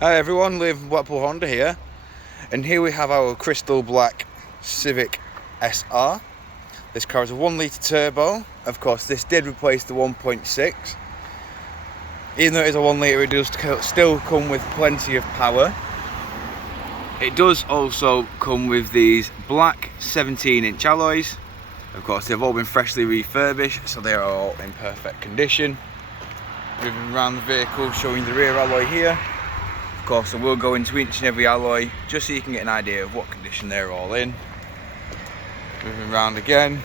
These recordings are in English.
Hi everyone, Liam from Blackpool Honda here, and here we have our crystal black Civic SR. This car is a 1 litre turbo. Of course, this did replace the 1.6. Even though it is a 1 litre, it does still come with plenty of power. It does also come with these black 17-inch alloys. Of course, they've all been freshly refurbished, so they are all in perfect condition. Moving around the vehicle, showing the rear alloy here. Of course, I will go into each and every alloy just so you can get an idea of what condition they're all in. Moving around again.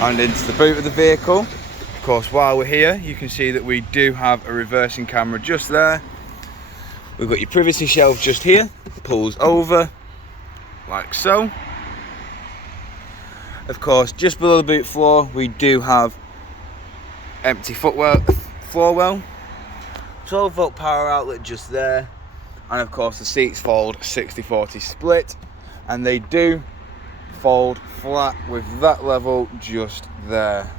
And into the boot of the vehicle. Of course, while we're here, you can see that we do have a reversing camera just there. We've got your privacy shelf just here. Pulls over, like so. Of course, just below the boot floor, we do have empty floor well. 12 volt power outlet just there, and of course the seats fold 60/40 split, and they do fold flat with that level just there.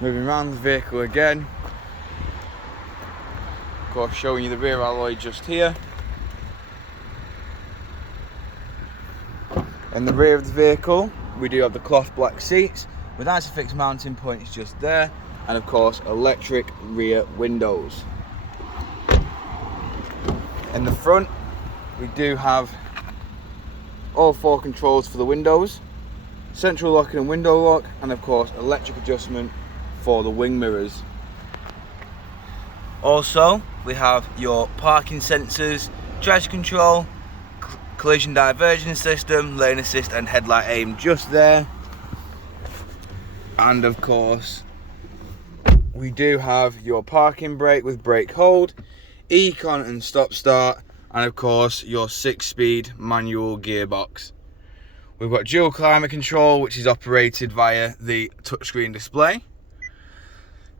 Moving around the vehicle again, of course showing you the rear alloy just here. In the rear of the vehicle we do have the cloth black seats with ISOFIX mounting points just there, and of course electric rear windows. In the front we do have all 4 controls for the windows, central lock and window lock, and of course electric adjustment for the wing mirrors. Also we have your parking sensors, traction control, collision diversion system, lane assist and headlight aim just there. And of course we do have your parking brake with brake hold, econ and stop start, and of course your 6-speed manual gearbox. We've got dual climate control, which is operated via the touchscreen display.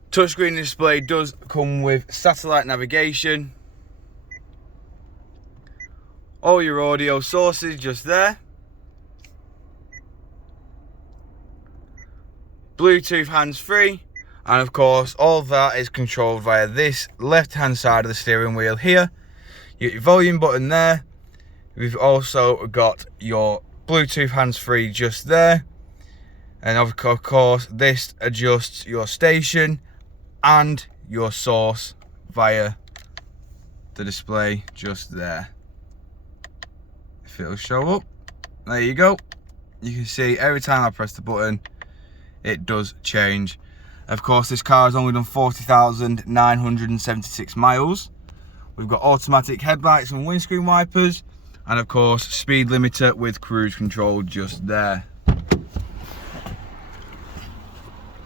Touchscreen display does come with satellite navigation, all your audio sources just there, Bluetooth hands-free, and of course all that is controlled via this left hand side of the steering wheel here. You get your volume button there. We've also got your Bluetooth hands-free just there, and of course this adjusts your station and your source via the display just there. If it'll show up, there you go. You can see every time I press the button it does change. Of course this car has only done 40,976 miles. We've got automatic headlights and windscreen wipers, and of course speed limiter with cruise control just there.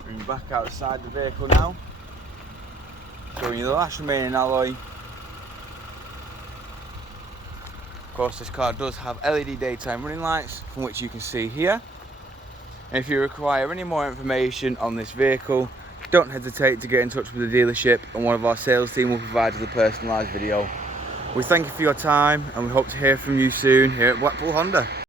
Bring back outside the vehicle now, showing you the last remaining alloy. Of course this car does have LED daytime running lights, from which you can see here. And if you require any more information on this vehicle, don't hesitate to get in touch with the dealership, and one of our sales team will provide you with a personalised video. We thank you for your time, and we hope to hear from you soon here at Blackpool Honda.